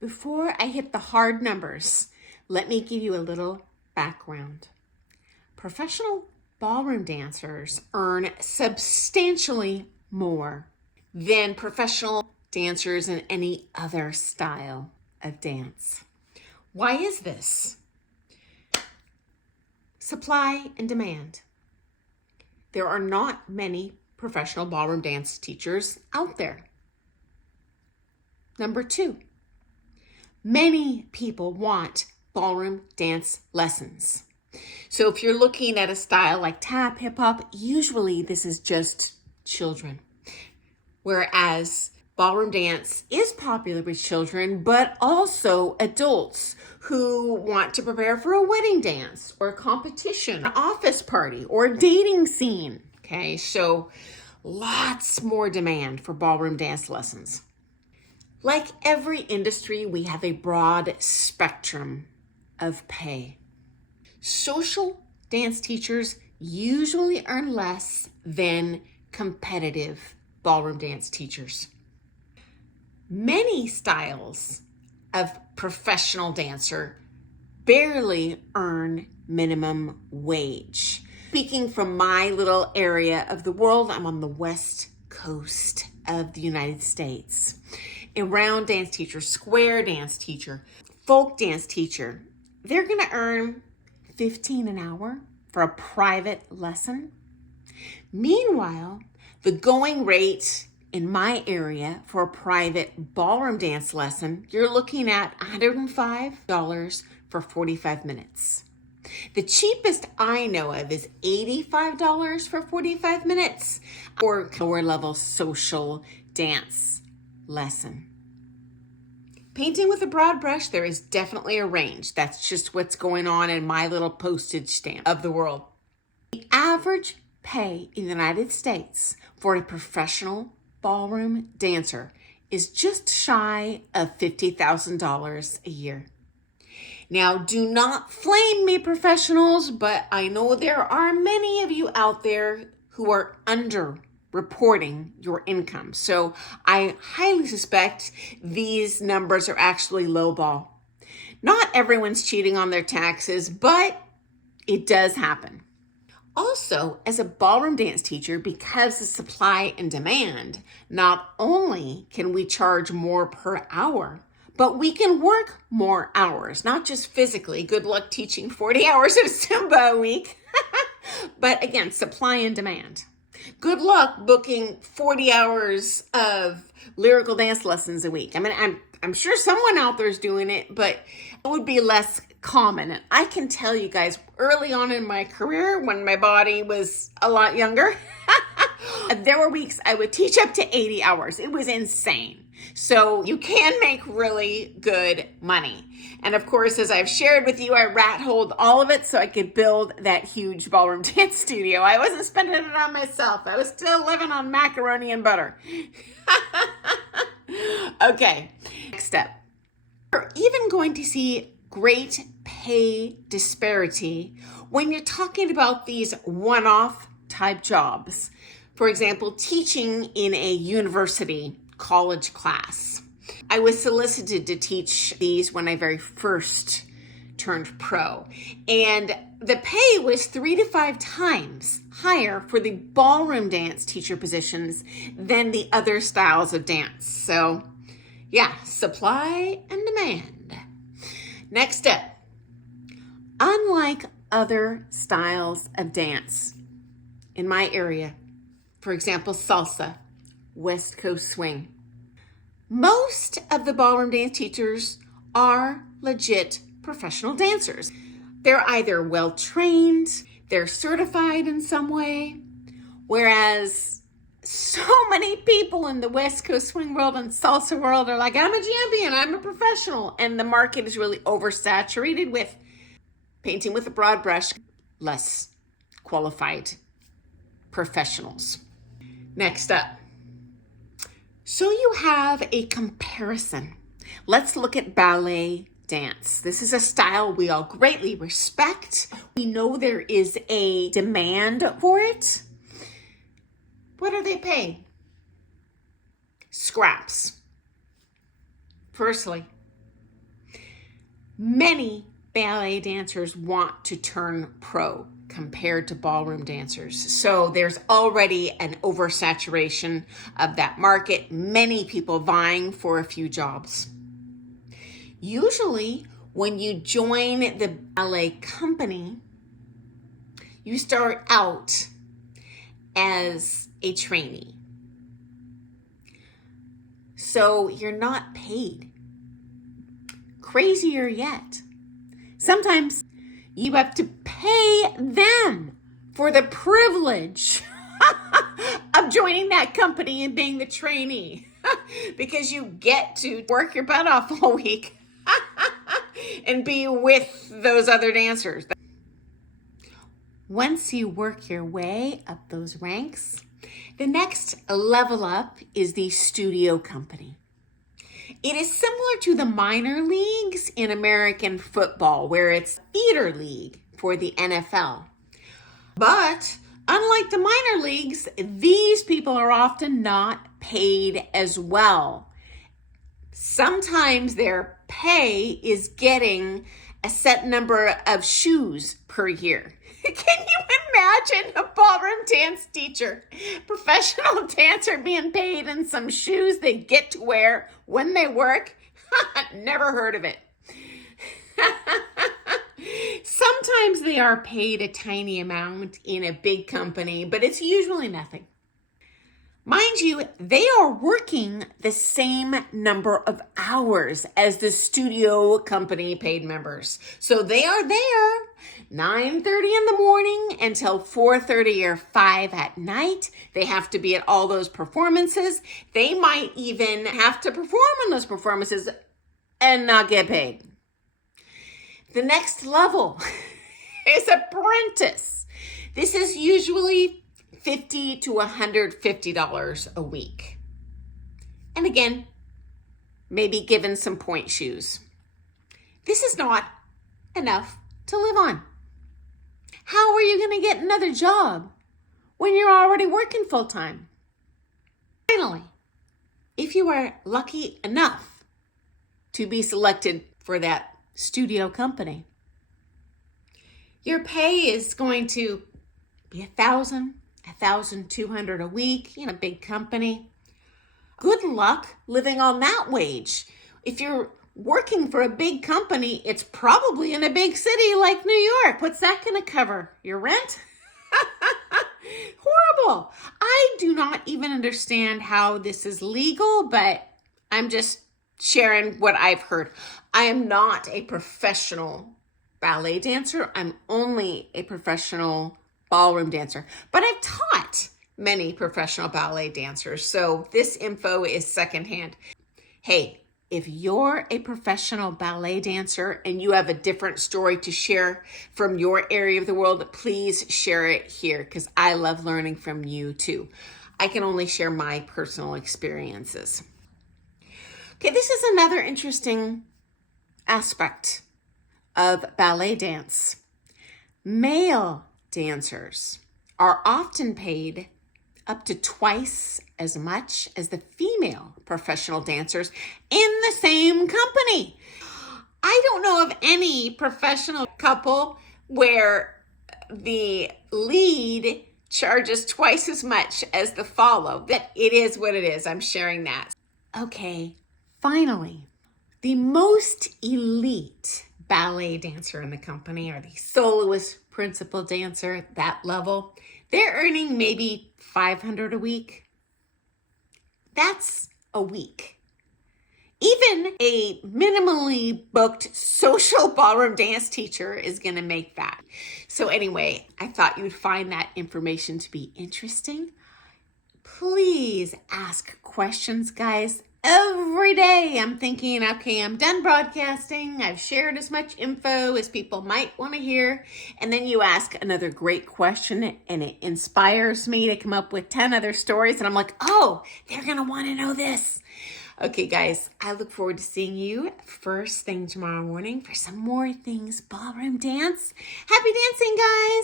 Before I hit the hard numbers, let me give you a little background. Professional ballroom dancers earn substantially more than professional dancers in any other style of dance. Why is this? Supply and demand. There are not many professional ballroom dance teachers out there. Number two, many people want ballroom dance lessons. So if you're looking at a style like tap, hip hop, usually this is just children. Whereas ballroom dance is popular with children, but also adults who want to prepare for a wedding dance or a competition, an office party, or a dating scene. Okay, so lots more demand for ballroom dance lessons. Like every industry, we have a broad spectrum of pay. Social dance teachers usually earn less than competitive ballroom dance teachers. Many styles of professional dancer barely earn minimum wage. Speaking from my little area of the world, I'm on the West Coast of the United States. A round dance teacher, square dance teacher, folk dance teacher, they're going to earn $15 an hour for a private lesson. Meanwhile, the going rate in my area for a private ballroom dance lesson, you're looking at $105 for 45 minutes. The cheapest I know of is $85 for 45 minutes for lower level social dance lesson. Painting with a broad brush, there is definitely a range. That's just what's going on in my little postage stamp of the world. The average pay in the United States for a professional ballroom dancer is just shy of $50,000 a year. Now, do not flame me, professionals, but I know there are many of you out there who are underreporting your income. So I highly suspect these numbers are actually lowball. Not everyone's cheating on their taxes, but it does happen. Also, as a ballroom dance teacher, because of supply and demand, not only can we charge more per hour, but we can work more hours, not just physically. Good luck teaching 40 hours of Zumba a week. But again, supply and demand. Good luck booking 40 hours of lyrical dance lessons a week. I mean, I'm sure someone out there is doing it, but it would be less common. And I can tell you guys, early on in my career, when my body was a lot younger, there were weeks I would teach up to 80 hours. It was insane. So you can make really good money. And of course, as I've shared with you, I rat-holed all of it so I could build that huge ballroom dance studio. I wasn't spending it on myself. I was still living on macaroni and butter. Okay, next step. You're even going to see great pay disparity when you're talking about these one-off type jobs. For example, teaching in a university college class. I was solicited to teach these when I very first turned pro, and the pay was 3 to 5 times higher for the ballroom dance teacher positions than the other styles of dance. So yeah, supply and demand. Next step. Unlike other styles of dance in my area, for example, salsa, West Coast swing, most of the ballroom dance teachers are legit professional dancers. They're either well-trained, they're certified in some way, whereas so many people in the West Coast swing world and salsa world are like, I'm a champion, I'm a professional. And the market is really oversaturated with painting with a broad brush, less qualified professionals. Next up. So you have a comparison. Let's look at ballet dance. This is a style we all greatly respect. We know there is a demand for it. What are they paid? Scraps. Firstly, Many ballet dancers want to turn pro compared to ballroom dancers. So there's already an oversaturation of that market, many people vying for a few jobs. Usually, when you join the ballet company, you start out as a trainee. So you're not paid. Crazier yet, sometimes you have to pay them for the privilege of joining that company and being the trainee because you get to work your butt off all week and be with those other dancers. Once you work your way up those ranks, the next level up is the studio company. It is similar to the minor leagues in American football, where it's theater league for the NFL. But unlike the minor leagues, these people are often not paid as well. Sometimes their pay is getting a set number of shoes per year. Can you imagine a ballroom dance teacher, professional dancer, being paid in some shoes they get to wear when they work? Never heard of it. Sometimes they are paid a tiny amount in a big company, but it's usually nothing. Mind you, they are working the same number of hours as the studio company paid members. So they are there 9:30 in the morning until 4:30 or 5 at night. They have to be at all those performances. They might even have to perform in those performances and not get paid. The next level is apprentice. This is usually $50 to $150 a week. And again, maybe given some point shoes. This is not enough to live on. How are you going to get another job when you're already working full time? Finally, if you are lucky enough to be selected for that studio company, your pay is going to be $1,000, $1,200 a week, big company. Good luck living on that wage. If you're working for a big company, it's probably in a big city like New York. What's that going to cover? Your rent? Horrible. I do not even understand how this is legal, but I'm just sharing what I've heard. I am not a professional ballet dancer. I'm only a professional ballroom dancer, but I've taught many professional ballet dancers, so this info is secondhand. Hey, if you're a professional ballet dancer and you have a different story to share from your area of the world, please share it here because I love learning from you too. I can only share my personal experiences. Okay, this is another interesting aspect of ballet dance. Male dancers are often paid up to twice as much as the female professional dancers in the same company. I don't know of any professional couple where the lead charges twice as much as the follow. But it is what it is. I'm sharing that. Okay, finally, the most elite ballet dancer in the company or the soloist principal dancer at that level, they're earning maybe $500 a week. That's a week. Even a minimally booked social ballroom dance teacher is going to make that. So anyway, I thought you'd find that information to be interesting. Please ask questions, guys. Every day I'm thinking, okay, I'm done broadcasting. I've shared as much info as people might want to hear. And then you ask another great question and it inspires me to come up with 10 other stories. And I'm like, oh, they're going to want to know this. Okay, guys, I look forward to seeing you first thing tomorrow morning for some more things ballroom dance. Happy dancing, guys.